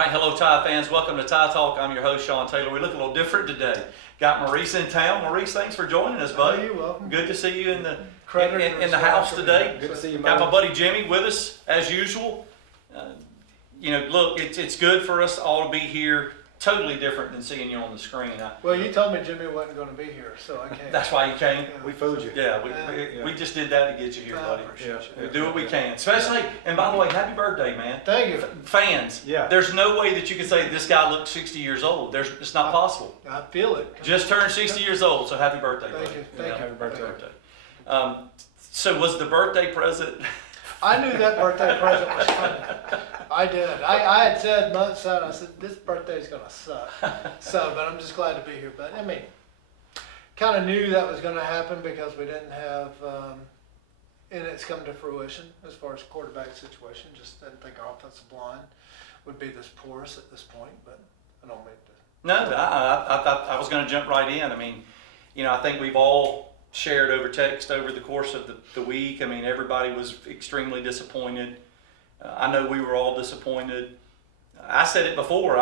right, hello Tide fans. Welcome to Tide Talk. I'm your host, Sean Taylor. We look a little different today. Got Maurice in town. Maurice, thanks for joining us, buddy. You're welcome. Good to see you in the house Sponsor. today. Good to see you, Got man. my buddy Jimmy with us as usual. Look, it's good for us all to be here. Totally different than seeing you on the screen. Well, you told me Jimmy wasn't going to be here, so I can't. That's why you came. We fooled you. Yeah, Yeah. we just did that to get you here, I buddy. appreciate We you. do what we can. Especially, and by the way, happy birthday, man. Thank you. Fans, Yeah. there's no way that you can say this guy looks 60 years old. It's not possible. I feel it. Just turned 60 years old, so happy birthday, Thank buddy. you. Thank you. Happy birthday. So was the birthday present? I knew that birthday present was coming. I did. I had said months out, I said, this birthday's going to suck. But I'm just glad to be here. But I mean, kind of knew that was going to happen because we didn't have, and it's come to fruition as far as quarterback situation. Just didn't think our offensive line would be this porous at this point, but I don't make the. No, I thought I was going to jump right in. I mean, I think we've all shared over text over the course of the week. I mean, everybody was extremely disappointed. I know we were all disappointed. I said it before.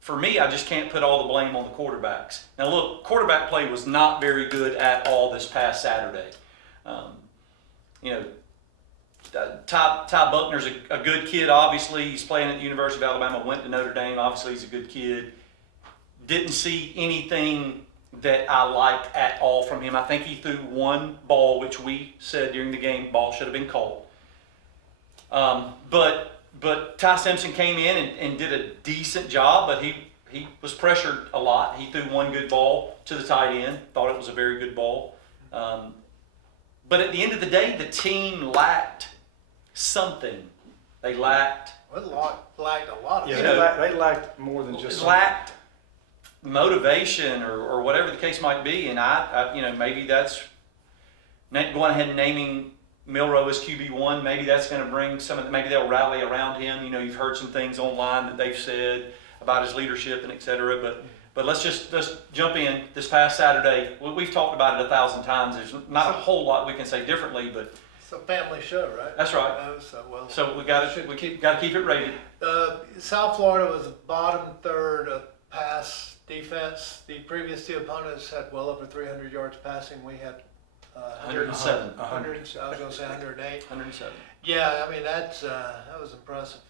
For me, I just can't put all the blame on the quarterbacks. Now, look, quarterback play was not very good at all this past Saturday. Ty Buckner's a good kid, obviously. He's playing at the University of Alabama, went to Notre Dame. Obviously, he's a good kid. Didn't see anything that I liked at all from him. I think he threw one ball, which we said during the game, ball should have been called. But Ty Simpson came in and did a decent job, but he was pressured a lot. He threw one good ball to the tight end, thought it was a very good ball. But at the end of the day, the team lacked something. They lacked. Well, it lacked a lot of. Yeah, they lacked more than just lacked motivation or whatever the case might be. And I maybe that's going ahead and naming Milroe as QB1. Maybe that's going to bring maybe they'll rally around him. You've heard some things online that they've said about his leadership and et cetera. But let's jump in. This past Saturday, we've talked about it 1,000 times. There's not a whole lot we can say differently, but It's a family show, right? that's right. So we got to keep it rated. South Florida was the bottom third of pass defense. The previous two opponents had well over 300 yards passing. We had 107. 100. I was going to say 108. 107. Yeah, I mean that was impressive.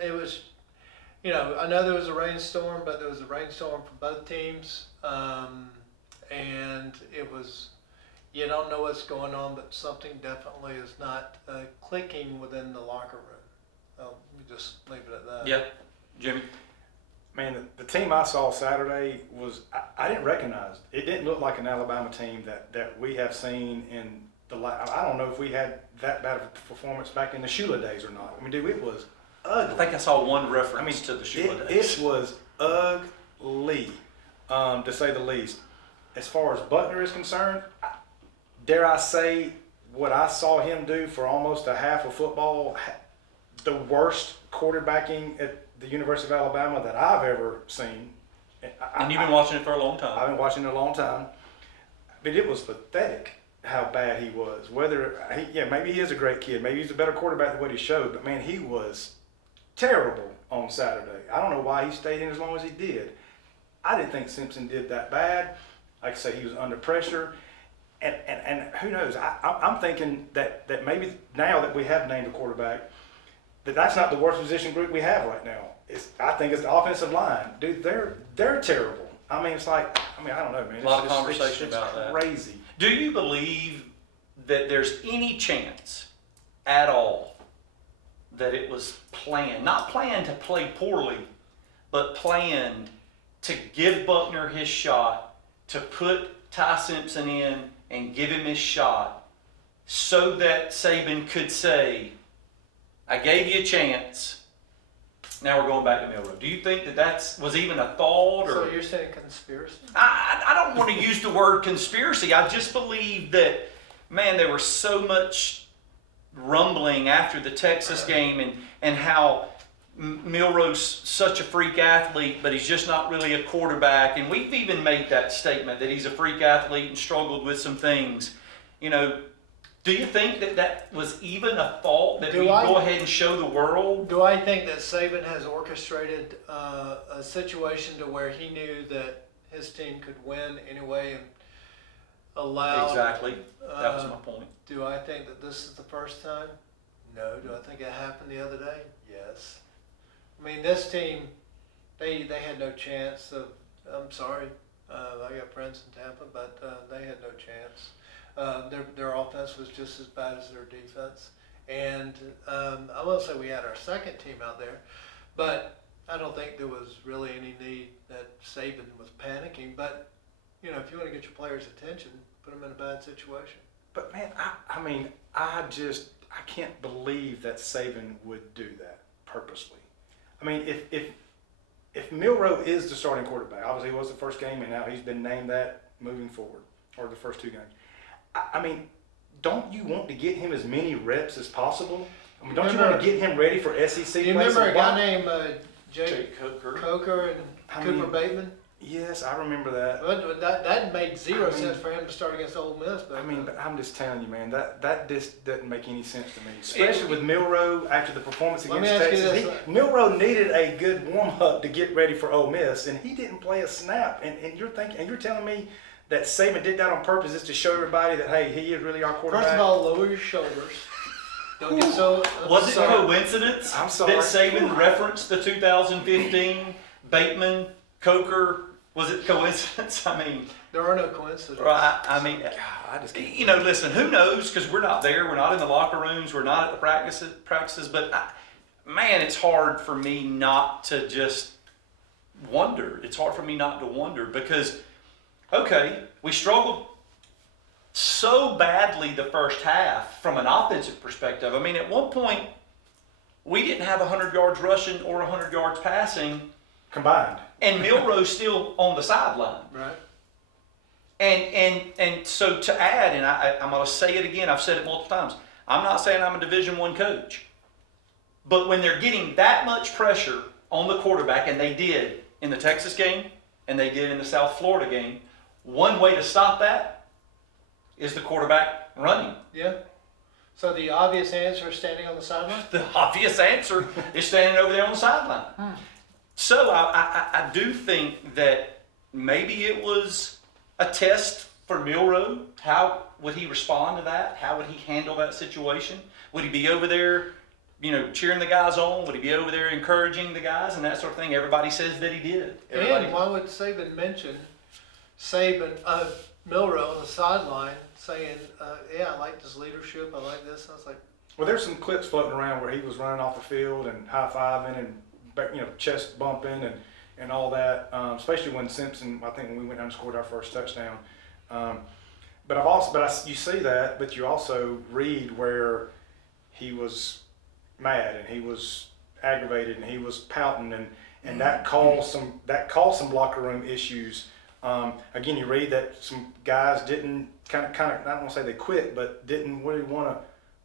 It was, I know there was a rainstorm, but there was a rainstorm for both teams, and it was. You don't know what's going on, but something definitely is not clicking within the locker room. Let me just leave it at that. Yeah, Jimmy. Man, the team I saw Saturday was I didn't recognize. It didn't look like an Alabama team that we have seen in I don't know if we had that bad of a performance back in the Shula days or not. I mean, dude, it was ugly. I think I saw one reference to the Shula days. It was ugly, to say the least. As far as Buckner is concerned, dare I say what I saw him do for almost a half of football, the worst quarterbacking at the University of Alabama that I've ever seen. And you've been watching it for a long time. I've been watching it a long time. But it was pathetic how bad he was. Maybe he is a great kid. Maybe he's a better quarterback than what he showed. But, man, he was terrible on Saturday. I don't know why he stayed in as long as he did. I didn't think Simpson did that bad. Like I say, he was under pressure. And who knows? I'm thinking that maybe now that we have named a quarterback, that's not the worst position group we have right now. I think it's the offensive line. Dude, they're terrible. I mean, I don't know, man. A lot of conversation about that. Crazy. Do you believe that there's any chance at all that it was planned, not planned to play poorly, but planned to give Buckner his shot, to put Ty Simpson in and give him his shot so that Saban could say, I gave you a chance, now we're going back to Milroe. Do you think that was even a thought? Or So you're saying conspiracy? I don't want to use the word conspiracy. I just believe that, man, there was so much rumbling after the Texas game and how Milroe's such a freak athlete, but he's just not really a quarterback. And we've even made that statement that he's a freak athlete and struggled with some things. Do Do you think that that was even a thought that Do we I? go ahead and show the world? Do I think that Saban has orchestrated a situation to where he knew that his team could win anyway and allowed? Exactly. That was my point. Do I think that this is the first time? No. Do I think it happened the other day? Yes. I mean, this team, they had no chance of. I'm sorry, I got friends in Tampa, but they had no chance. Their offense was just as bad as their defense, and I will say we had our second team out there, but I don't think there was really any need that Saban was panicking. But you know, if you want to get your players' attention, put them in a bad situation. But man, I mean, I can't believe that Saban would do that purposely. I mean, if Milroe is the starting quarterback, obviously it was the first game, and now he's been named that moving forward, or the first two games. I mean, don't you want to get him as many reps as possible? I mean, don't you want to get him ready for SEC Do you play? remember So a guy why- named Jake Jake Coker. Coker and I Cooper mean, Bateman? Yes, I remember that. But that made zero I mean- sense for him to start against Ole Miss. But I mean, but I'm just telling you, man, that just doesn't make any sense to me. Especially with Milroe after the performance Let me against ask you Texas. this. Milroe needed a good warm up to get ready for Ole Miss, and he didn't play a snap. And you're telling me that Saban did that on purpose just to show everybody that hey, he is really our quarterback. first of all, lower your shoulders. Don't get so. Was it sorry. coincidence I'm sorry. that Saban referenced the 2015 Bateman, Coker? Was it coincidence? I mean, There are no coincidences. right? I mean, God, I just can't you know, listen, who knows? Because we're not there. We're not in the locker rooms. We're not at the practices. But man, it's hard for me not to just wonder. It's hard for me not to wonder because, okay, we struggled so badly the first half from an offensive perspective. I mean, at one point, we didn't have 100 yards rushing or 100 yards passing, combined. and Milroe's still on the sideline. Right. And so to add, and I'm going to say it again, I've said it multiple times, I'm not saying I'm a Division I coach, but when they're getting that much pressure on the quarterback, and they did in the Texas game, and they did in the South Florida game, one way to stop that is the quarterback running. Yeah. So the obvious answer is standing on the sideline. The obvious answer is standing over there on the sideline. So I do think that maybe it was a test for Milroe. How would he respond to that? How would he handle that situation? Would he be over there, you know, cheering the guys on? Would he be over there encouraging the guys and that sort of thing? Everybody says that he did. And why would Saban mention Milroe on the sideline saying, "Yeah, I like this leadership. I like this." I was like, Well, there's some clips floating around where he was running off the field and high fiving and chest bumping and all that. Especially when Simpson, I think when we went down and scored our first touchdown. You see that, but you also read where he was mad and he was aggravated and he was pouting and that caused some locker room issues. Again, you read that some guys didn't kind of I don't want to say they quit, but didn't really want to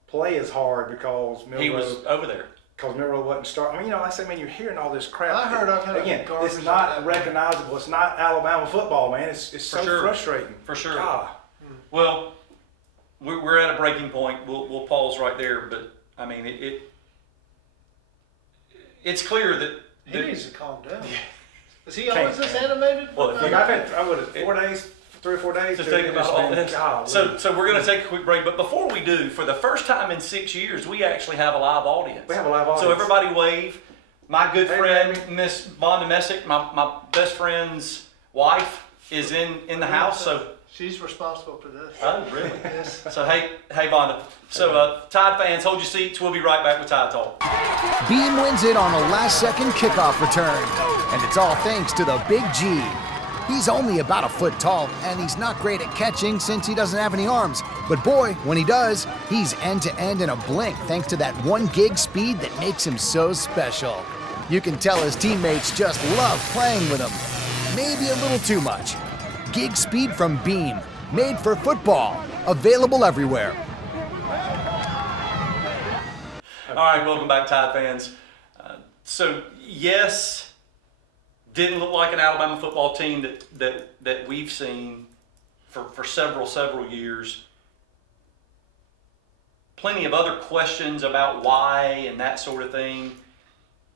play as hard because He was over there. Because Milroe wasn't starting. I mean, like I say, man, you're hearing all this crap. I heard all kind of Again, garbage it's like not that. recognizable. It's not Alabama football, man. It's For so sure. frustrating. For sure. God. Well, we're at a breaking point. We'll pause right there. But I mean, it's clear that he needs to calm down. Is he Can't, always this man. animated? Well, if Like you I've had 3 or 4 days to to think do about this, all man. this. God, So we're going to take a quick break. But before we do, for the first time in 6 years, we actually have a live audience. we have a live audience. So everybody wave. My good Hey, friend, baby. Miss Vonda Messick, my best friend's wife, is in the house. So, She's responsible for this. oh really? Yes. So hey Vonda. So Tide fans, hold your seats. We'll be right back with Tide Talk. Beam wins it on a last-second kickoff return, and it's all thanks to the Big G. He's only about a foot tall, and he's not great at catching since he doesn't have any arms. But boy, when he does, he's end-to-end in a blink thanks to that 1 gig speed that makes him so special. You can tell his teammates just love playing with him. Maybe a little too much. Gig speed from Beam, made for football, available everywhere. All right, welcome back, Tide fans. So yes, didn't look like an Alabama football team that we've seen for several years. plenty of other questions about why and that sort of thing.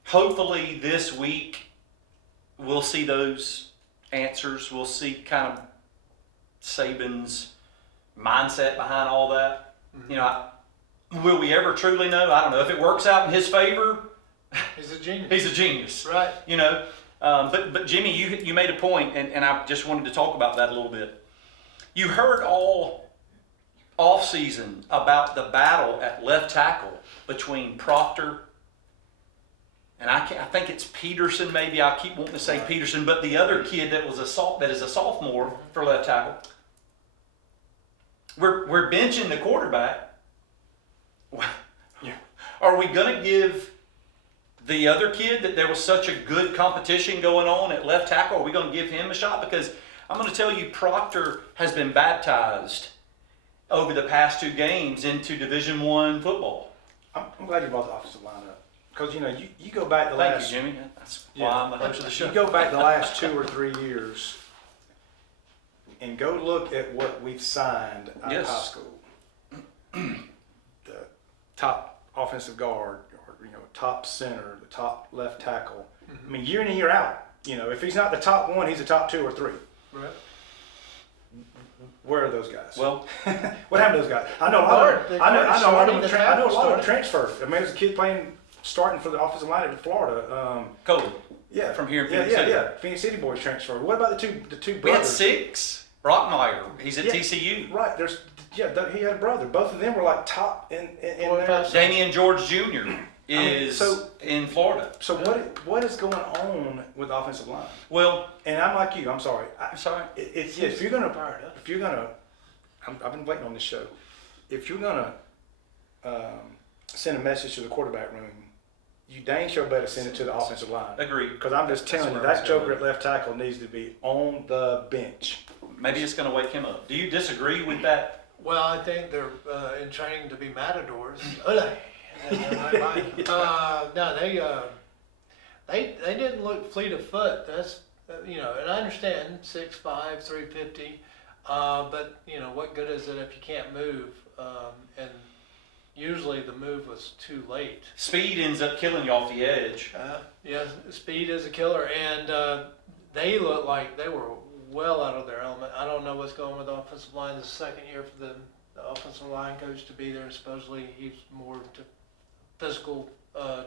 Hopefully this week we'll see those answers. We'll see kind of Saban's mindset behind all that. Mm-hmm. You know, will we ever truly know? I don't know. If it works out in his favor, He's a genius. he's a genius. Right. You know, but Jimmy, you made a point, and I just wanted to talk about that a little bit. You heard all off season about the battle at left tackle between Proctor and I think it's Peterson. Maybe I keep wanting to say Peterson, but the other kid that is a sophomore for left tackle. We're benching the quarterback. Yeah. Are we going to give the other kid that there was such a good competition going on at left tackle? Are we going to give him a shot? Because I'm going to tell you, Proctor has been baptized over the past 2 games into Division I football. I'm glad you brought the offensive line up. Because, you know, you go back the Thank last... you, Jimmy. That's why I'm the host of the show. You go back the last 2 or 3 years and go look at what we've signed out of Yes. high school. The top offensive guard, or, you know, top center, the top left tackle. I mean, year in and year out. You know, if he's not the top one, he's the top 2 or 3. Right. Where are those guys? Well, what happened to those guys? I know a lot of them transferred. I mean, there's a kid starting for the offensive line at Florida. Cody. Yeah, From here in yeah, Phoenix yeah, City. yeah. Phoenix City boys transferred. What about the two We had brothers? 6. Brockmeyer. He's at Yeah. TCU. Right. He had a brother. Both of them were like top in Four or there. five. Damian George Jr. is so- in Florida. So what is going on with the offensive line? Well, And I'm like you. I'm sorry. I'm sorry. If you're gonna, I've been waiting on this show. If you're gonna send a message to the quarterback room, you dang sure better send it to the offensive line. Agreed. Because I'm just telling you, where I was that joker going. at left tackle needs to be on the bench. Maybe it's going to wake him up. Do you disagree with that? Well, I think they're in training to be matadors. No, they didn't look fleet of foot. That's you know, and I understand 6'5", 350, but you know what good is it if you can't move? And usually the move was too late. Speed ends up killing you off the edge. Yeah, speed is a killer, and they look like they were well out of their element. I don't know what's going on with the offensive line. This is the second year for the offensive line coach to be there. Supposedly he's more to physical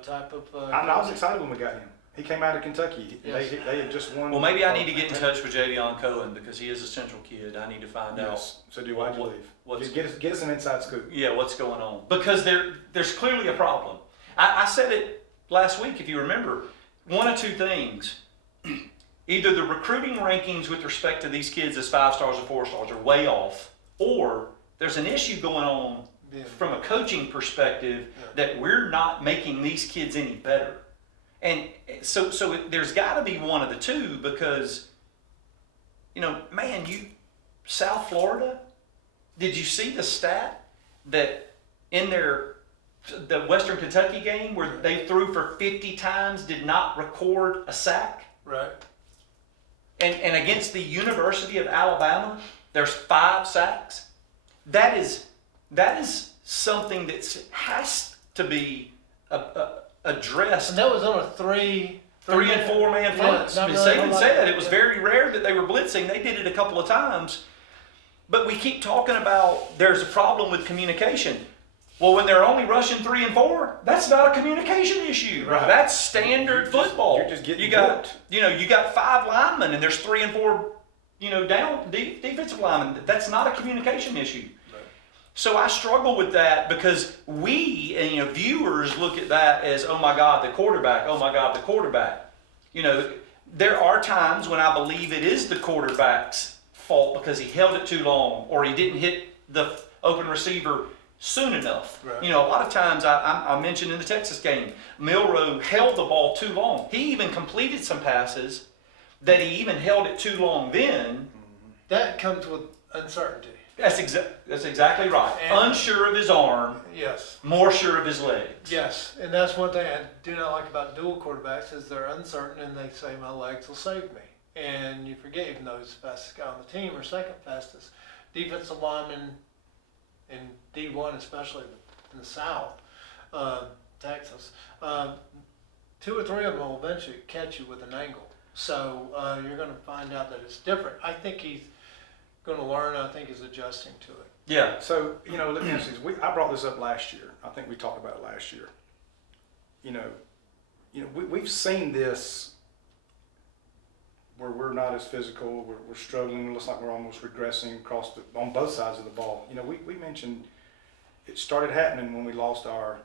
type of. I was excited when we got him. He came out of Kentucky. Yes. They had just won. Well, maybe I need to get in touch with Javion Cohen because he is a Central kid. I need to find out. Yes. So why'd you leave? What's, Get us an inside scoop. yeah, what's going on? Because there's clearly a problem. I said it last week, if you remember. One of 2 things. Either the recruiting rankings with respect to these kids as 5 stars or 4 stars are way off, or there's an issue going on Yeah. from a coaching perspective that we're not making these kids any better. And so there's got to be one of the 2 because, you know, man, South Florida, did you see the stat that in the Western Kentucky game where they threw for 50 times, did not record a sack? Right. And against the University of Alabama, there's 5 sacks. That is something that has to be addressed. And that was on a 3 and 4 man fronts. not really a Saban whole lot. said it was Yeah. very rare that they were blitzing. They did it a couple of times. But we keep talking about there's a problem with communication. Well, when they're only rushing 3 and 4, that's not a communication issue. Right. That's standard football. you're just getting you got, booked. you got 5 linemen and there's 3 and 4, down defensive linemen. That's not a communication issue. So I struggle with that because we and viewers look at that as, oh my God, the quarterback. Oh my God, the quarterback. There are times when I believe it is the quarterback's fault because he held it too long or he didn't hit the open receiver soon enough. Right. A lot of times I mentioned in the Texas game, Milroe held the ball too long. He even completed some passes that he even held it too long then. That comes with uncertainty. That's exactly right. And- Unsure of his arm, Yes. more sure of his legs. Yes, and that's one thing I do not like about dual quarterbacks is they're uncertain and they say my legs will save me. And you forget even though he's the fastest guy on the team or second fastest. Defensive linemen in D1 especially, in the South, Texas, 2 or 3 of them will eventually catch you with an angle. So you're going to find out that it's different. I think he's going to learn. I think he's adjusting to it. Yeah. So, let me ask you this. I brought this up last year. I think we talked about it last year. We've seen this where we're not as physical, we're struggling, it looks like we're almost regressing on both sides of the ball. We mentioned it started happening when we lost our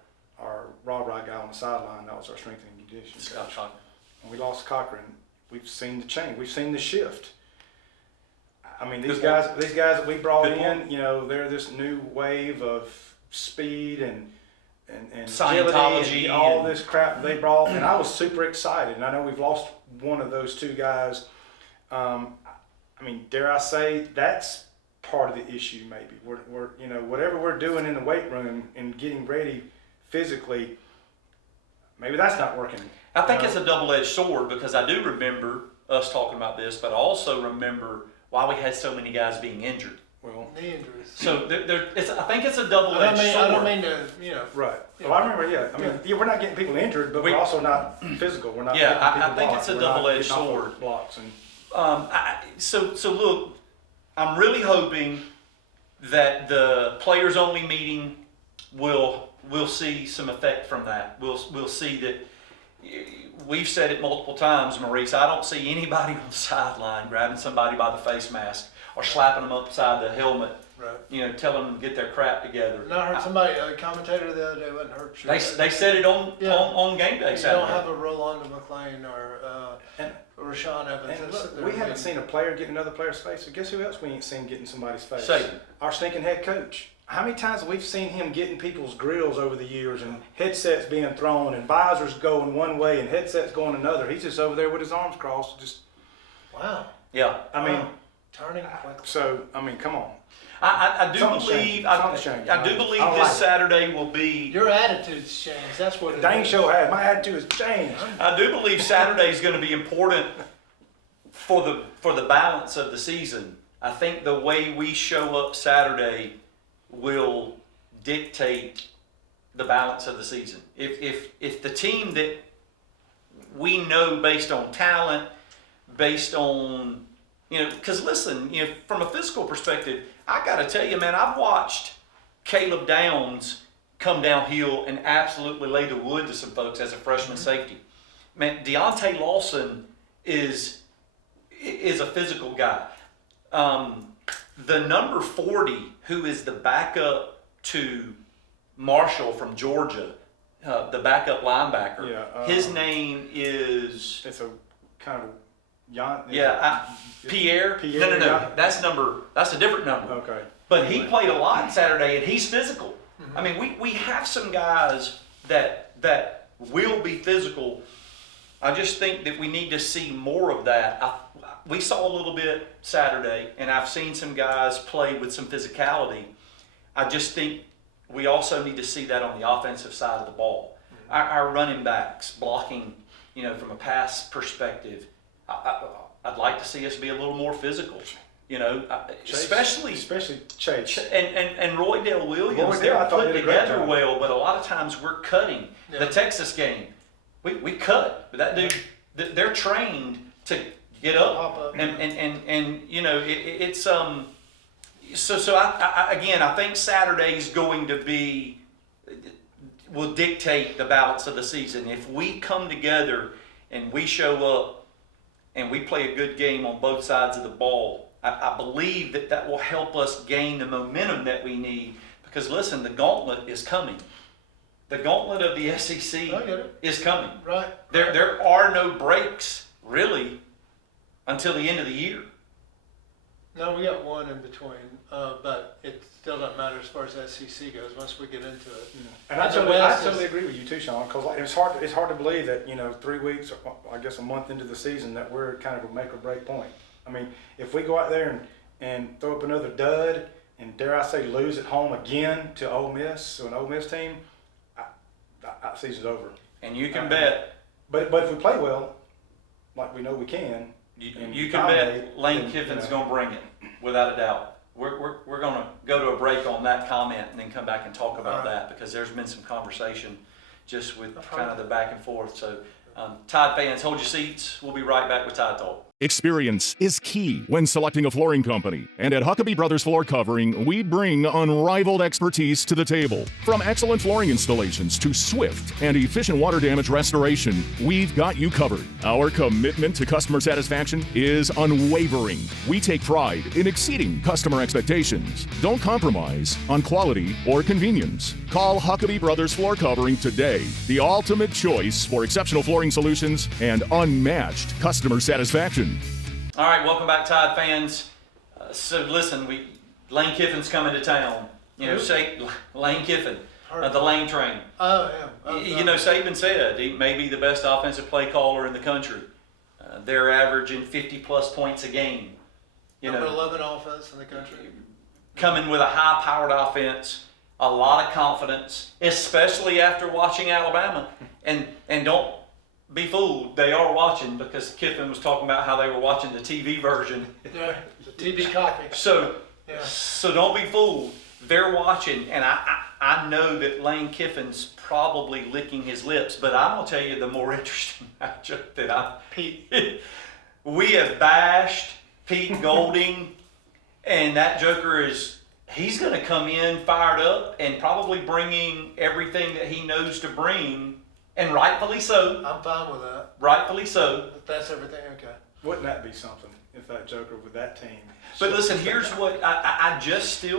rah-rah guy on the sideline. That was our strength and conditioning Scott coach. Cochran. When we lost Cochran, we've seen the change. We've seen the shift. I mean, these Good guys that we brought Good in, they're this new wave of speed and Scientology agility and all and- this crap they brought, and I was super excited. And I know we've lost one of those 2 guys. Dare I say that's part of the issue? Maybe we're whatever we're doing in the weight room and getting ready physically, maybe that's not working. I think it's a double-edged sword because I do remember us talking about this, but I also remember why we had so many guys being injured. Well, Knee injuries. So I think it's a I double-edged sword. don't mean to, right. Yeah. Well, I remember. We're not getting people injured, but we're also not physical. We're not. Yeah, getting I people think blocked. it's a We're not double-edged getting off of sword. Blocks and So look, I'm really hoping that the players-only meeting will see some effect from that. We'll see that. We've said it multiple times, Maurice. I don't see anybody on the sideline grabbing somebody by the face mask or slapping them upside the helmet. right. Telling them to get their crap together. And I heard somebody, a commentator the other day, wasn't hurt. Sure. They said it on Yeah. on game day You Saturday. don't have a Rolando McClain or And- Rashawn Evans. And that's look, there we haven't being- seen a player get another player's face. So guess who else we ain't seen get in somebody's face? Saban. Our stinking head coach. How many times have we seen him getting people's grills over the years and headsets being thrown and visors going one way and headsets going another? He's just over there with his arms crossed. Just, Wow. Yeah. Wow. Turning quickly. so, come on. I do Something's believe changed. Something's changed. I do believe I don't this like it. Saturday will be. Your attitude's changed. That's what it Dang is. show has. My attitude has changed. I do believe Saturday is going to be important for the balance of the season. I think the way we show up Saturday will dictate the balance of the season. If the team that we know based on talent, based on because listen, from a physical perspective, I got to tell you, man, I've watched Caleb Downs come downhill and absolutely lay the wood to some folks as a freshman safety. Man, Deontay Lawson is a physical guy. The number 40, who is the backup to Marshall from Georgia, the backup linebacker, Yeah, his name is It's a kind of Pierre. Pierre, No. yeah. That's a different number. Okay. But he played a lot Saturday, and he's physical. I mean, we have some guys that will be physical. I just think that we need to see more of that. We saw a little bit Saturday, and I've seen some guys play with some physicality. I just think we also need to see that on the offensive side of the ball. Our running backs blocking, from a pass perspective. I'd like to see us be a little more physical. Especially Chase. and Roydale Williams, Roydale, they're I thought put did a great together job. well, but a lot of times we're cutting. Yeah. The Texas game, we cut. But that dude, they're trained to get Pop up, up. and it's So I think Saturday's going to be will dictate the balance of the season. If we come together and we show up and we play a good game on both sides of the ball, I believe that will help us gain the momentum that we need. Because listen, the gauntlet is coming. The gauntlet of the SEC I get it. is coming. Right. There are no breaks really until the end of the year. No, we got one in between, but it still doesn't matter as far as SEC goes once we get into it. And I And the totally West is- agree with you too, Sean, because it's hard to believe that 3 weeks, or I guess a month into the season, that we're kind of a make or break point. I mean, if we go out there and throw up another dud, and dare I say lose at home again to Ole Miss, to an Ole Miss team, the season's over. And you can bet But if we play well, like we know we can, and you can bet dominate, Lane then, Kiffin's going to bring it without a doubt. we're going to go to a break on that comment and then come back and talk about All right. that, because there's been some conversation just with No kind of problem. the back and forth. So, Tide fans, hold your seats. We'll be right back with Tide Talk. Experience is key when selecting a flooring company. And at Huckabee Brothers Floor Covering, we bring unrivaled expertise to the table. From excellent flooring installations to swift and efficient water damage restoration, we've got you covered. Our commitment to customer satisfaction is unwavering. We take pride in exceeding customer expectations. Don't compromise on quality or convenience. Call Huckabee Brothers Floor Covering today, the ultimate choice for exceptional flooring solutions and unmatched customer satisfaction. All right, welcome back, Tide fans. So listen, Lane Kiffin's coming to town. You know, Who? Lane Kiffin, the Lane Train. Oh, yeah. Oh, You know, Saban said he may be the best offensive play caller in the country. They're averaging 50-plus points a game. You number know, 11 offense in the country. coming with a high-powered offense, a lot of confidence, especially after watching Alabama. And don't be fooled, they are watching, because Kiffin was talking about how they were watching the TV version. Yeah, the TB copy. So, Yeah. so don't be fooled. They're watching, and I know that Lane Kiffin's probably licking his lips, but I'm gonna tell you the more interesting matchup that Pete. we have bashed Pete Golding, and that joker he's gonna come in fired up and probably bringing everything that he knows to bring, and rightfully so. I'm fine with that. Rightfully so. If that's everything, okay. Wouldn't that be something if that Joker with that team? But listen, here's what I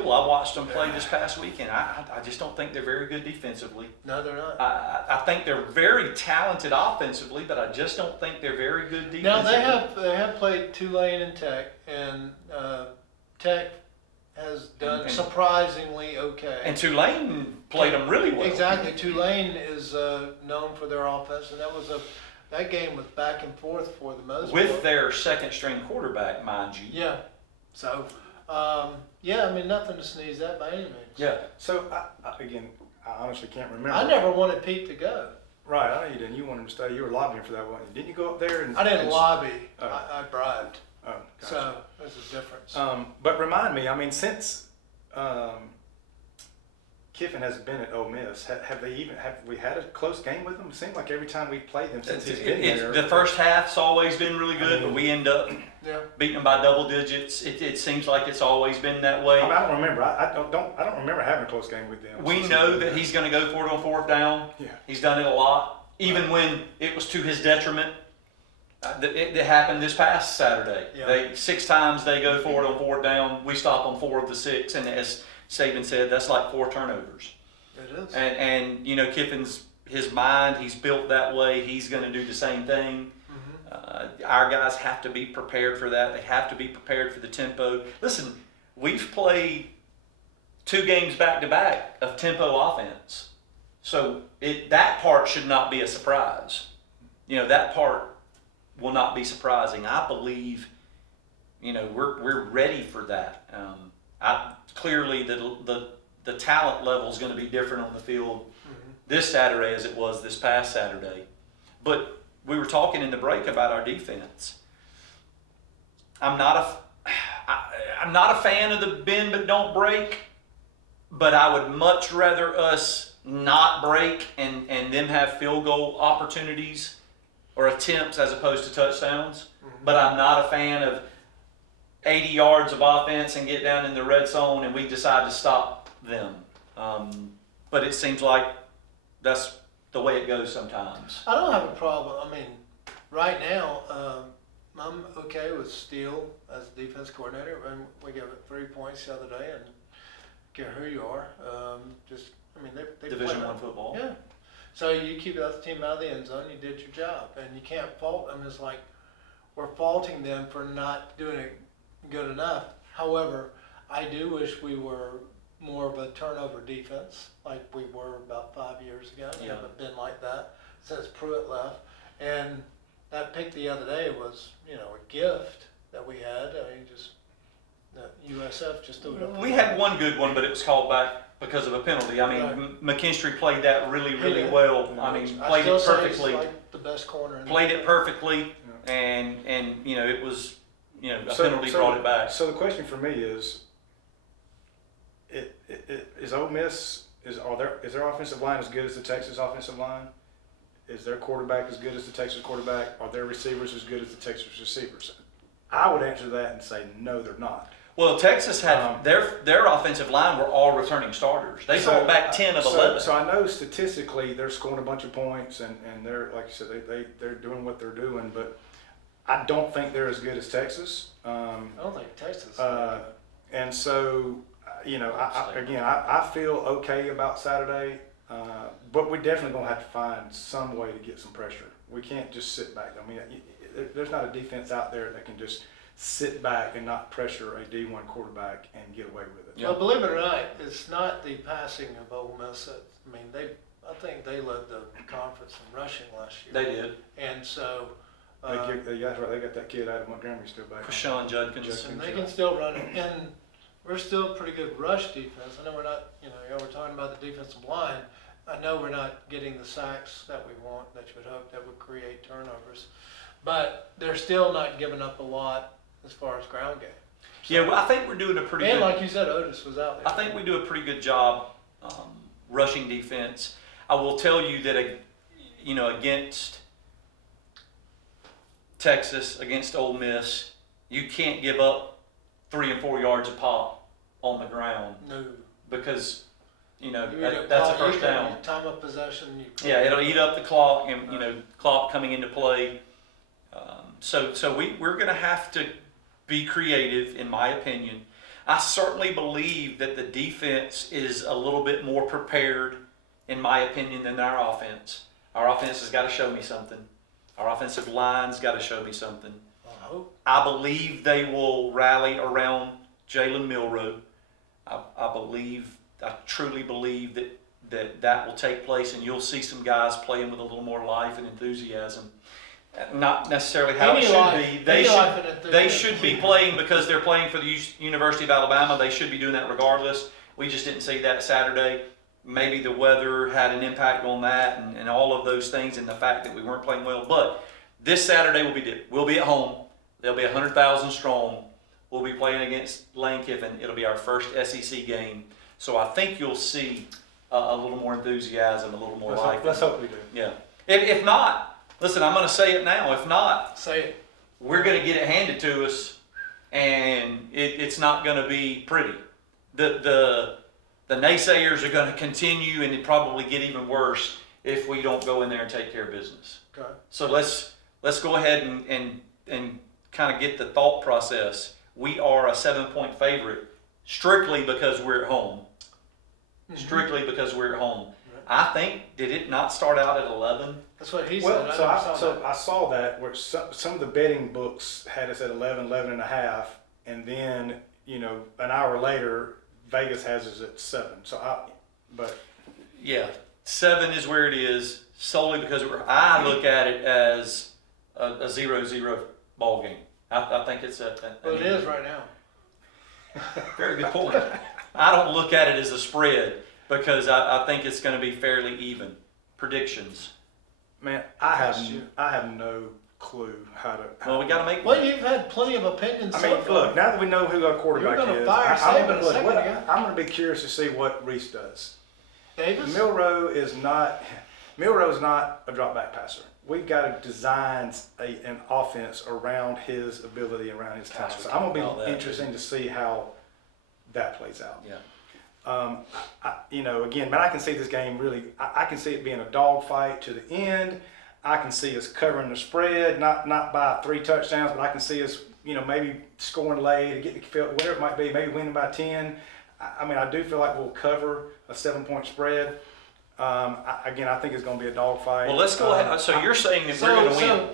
watched them play this past weekend. I just don't think they're very good defensively. No, they're not. I think they're very talented offensively, but I just don't think they're very good defensively. Now they have played Tulane and Tech, and Tech has done And- surprisingly okay. And Tulane played them really well. Exactly. Tulane is known for their offense, and that game was back and forth for the most With part. their second string quarterback, mind you. Yeah. So, yeah, I mean, nothing to sneeze at by any means. Yeah. So, again, I honestly can't remember. I never wanted Pete to go. Right, I know you didn't. You wanted him to stay. You were lobbying for that one. Didn't you go up there? And, I didn't and- lobby. Oh. I bribed. Oh, gotcha. So there's a difference. But remind me, I mean, since Kiffin has been at Ole Miss, have we had a close game with them? It seems like every time we've played them since he's been there. The first half's always been really good, but we end up Yeah. beating them by double digits. It seems like it's always been that way. I mean, I don't remember. I don't remember having a close game with them. We since know he's been that there. he's going to go for it on fourth down. Yeah. He's done it a lot, even when it was to his detriment. It happened this past Saturday. Yeah. 6 times they go for it on fourth down. We stop on 4 of the 6, and as Saban said, that's like 4 turnovers. It is. And you know, Kiffin's his mind. He's built that way. He's going to do the same thing. Our guys have to be prepared for that. They have to be prepared for the tempo. Listen, we've played 2 games back to back of tempo offense, so that part should not be a surprise. You know, that part will not be surprising. I believe, you know, we're ready for that. Clearly the talent level is going to be different on the field this Saturday as it was this past Saturday. But we were talking in the break about our defense. I'm not a fan of the bend but don't break, but I would much rather us not break and them have field goal opportunities or attempts as opposed to touchdowns. But I'm not a fan of 80 yards of offense and get down in the red zone and we decide to stop them. But it seems like that's the way it goes sometimes. I don't have a problem. I mean, right now, I'm okay with Steele as defense coordinator. And we gave it 3 points the other day, and care who you are. They Division play- I football. Yeah. So you keep the other team out of the end zone, you did your job, and you can't fault them. It's like we're faulting them for not doing it good enough. However, I do wish we were more of a turnover defense like we were about 5 years ago. We Yeah. haven't been like that since Pruitt left. And that pick the other day was, you know, a gift that we had. I mean, just USF just threw it up. We had one good one, but it was called back because of a penalty. I mean, Right. McKinstry played that really, really did. well. I mean, I played still it say perfectly. He's like the best corner. In Played the it perfectly, and you know, it was, you know, a penalty so, brought it back. So the question for me is, Is Ole Miss is their offensive line as good as the Texas offensive line? Is their quarterback as good as the Texas quarterback? Are their receivers as good as the Texas receivers? I would answer that and say no, they're not. Well, Texas had their offensive line were all returning starters. They brought back 10 of 11. So I know statistically they're scoring a bunch of points and they're, like you said, they're doing what they're doing, but I don't think they're as good as Texas. I don't think Texas. And so, I feel okay about Saturday, but we're definitely going to have to find some way to get some pressure. We can't just sit back. I mean, there's not a defense out there that can just sit back and not pressure a D1 quarterback and get away with it. Yeah. Well, believe it or not, it's not the passing of Ole Miss. I think they led the conference in rushing last year. They did. And so. That's right. They got that kid out of Montgomery still back. Rashawn Judkins. And they can still run it. And we're still pretty good rush defense. I know we're not, we're talking about the defensive line. I know we're not getting the sacks that we want, that you would hope that would create turnovers. But they're still not giving up a lot as far as ground game. Yeah, well, I think we're doing a pretty And good. like you said, Otis was out there. I think we do a pretty good job rushing defense. I will tell you that, against Texas, against Ole Miss, you can't give up 3 and 4 yards a pop on the ground No. because, You that's a first down. Time of possession. Yeah, it'll eat up the clock and, clock coming into play. So we're going to have to be creative, in my opinion. I certainly believe that the defense is a little bit more prepared, in my opinion, than our offense. Our offense has got to show me something. Our offensive line's got to show me something. I hope. I believe they will rally around Jalen Milroe. I truly believe that will take place, and you'll see some guys playing with a little more life and enthusiasm. Not necessarily how it should be. They should be playing because they're playing for the University of Alabama. They should be doing that regardless. We just didn't see that Saturday. Maybe the weather had an impact on that and all of those things and the fact that we weren't playing well. But this Saturday we'll be at home. They'll be 100,000 strong. We'll be playing against Lane Kiffin. It'll be our first SEC game. So I think you'll see a little more enthusiasm, a little more life. Let's hope we do. Yeah. If not, listen, I'm going to say it now. If not, Say it. we're going to get it handed to us, and it's not going to be pretty. The naysayers are going to continue, and it probably get even worse if we don't go in there and take care of business. Okay. So let's go ahead and kind of get the thought process. We are a 7-point favorite strictly because we're at home. Mm-hmm. Strictly because we're at home. I think, did it not start out at 11? That's what he Well, said. I saw that where some of the betting books had us at 11 and a half, and then, an hour later, Vegas has us at 7. Yeah, 7 is where it is solely because I look at it as a 0-0 ball game. I think it's Well, it is right now. Very good point. I don't look at it as a spread because I think it's going to be fairly even. Predictions. Man, I have no clue how to. Well, we got to make Well, one. you've had plenty of opinions. I mean, look, now that we know who our quarterback You're gonna is, fire Saban a second ago. I'm going to be curious to see what Reese does. Davis? Milroe is not a drop back passer. We've got to design an offense around his ability, around his talent. So I'm going to be interesting to see how that plays out. Yeah. Again, man, I can see this game really. I can see it being a dogfight to the end. I can see us covering the spread, not by 3 touchdowns, but I can see us, maybe scoring late, getting the field, whatever it might be, maybe winning by 10. I do feel like we'll cover a 7-point spread. I think it's going to be a dogfight. Well, let's go ahead. So you're saying that we're going to win.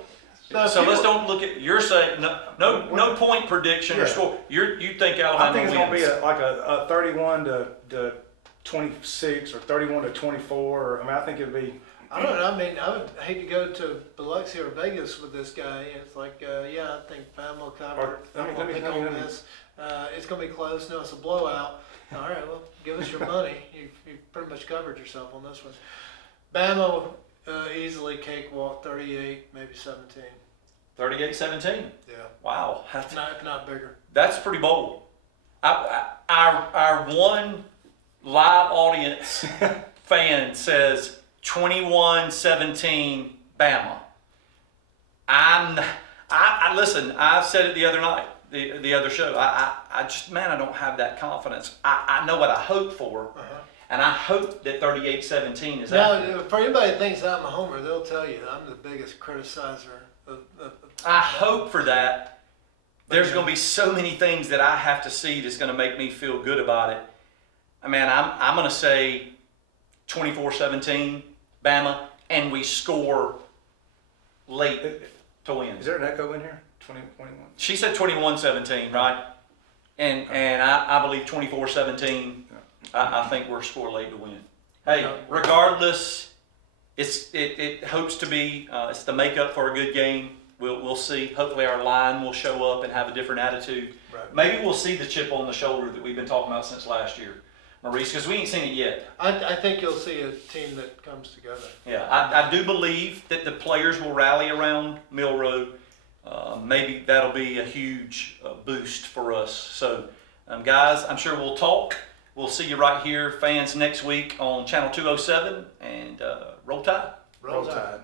So let's don't look at. You're saying no point prediction or score. You think Alabama I think it's wins. going to be a 31 to 26 or 31 to 24. I think it'll be. I don't know. I would hate to go to Biloxi or Vegas with this guy. It's like, I think Bama will cover. I'm going to pick on this. It's going to be close. No, it's a blowout. All right, well, give us your money. You've pretty much covered yourself on this one. Bama easily cakewalk 38, maybe 17. 38-17. Yeah. Wow, If not bigger. that's pretty bold. Our one live audience fan says 21-17 Bama. I listen. I said it the other night, the other show. I just, man, I don't have that confidence. I know what I hope for, and I hope that 38-17 is accurate. Now, for anybody that thinks I'm a homer, they'll tell you I'm the biggest criticizer of I hope for that. There's going to be so many things that I have to see that's going to make me feel good about it. I mean, I'm going to say 24-17 Bama, and we score late to win. Is there an echo in here? 2021? She said 21-17, right? And I believe 24-17. I think we're score late to win. Hey, regardless, it hopes to be it's the makeup for a good game. We'll see. Hopefully our line will show up and have a different attitude. Right. Maybe we'll see the chip on the shoulder that we've been talking about since last year, Maurice, because we ain't seen it yet. I think you'll see a team that comes together. Yeah, I do believe that the players will rally around Milroe. Maybe that'll be a huge boost for us. So, guys, I'm sure we'll talk. We'll see you right here, fans, next week on Channel 207, and Roll Tide. Roll Tide.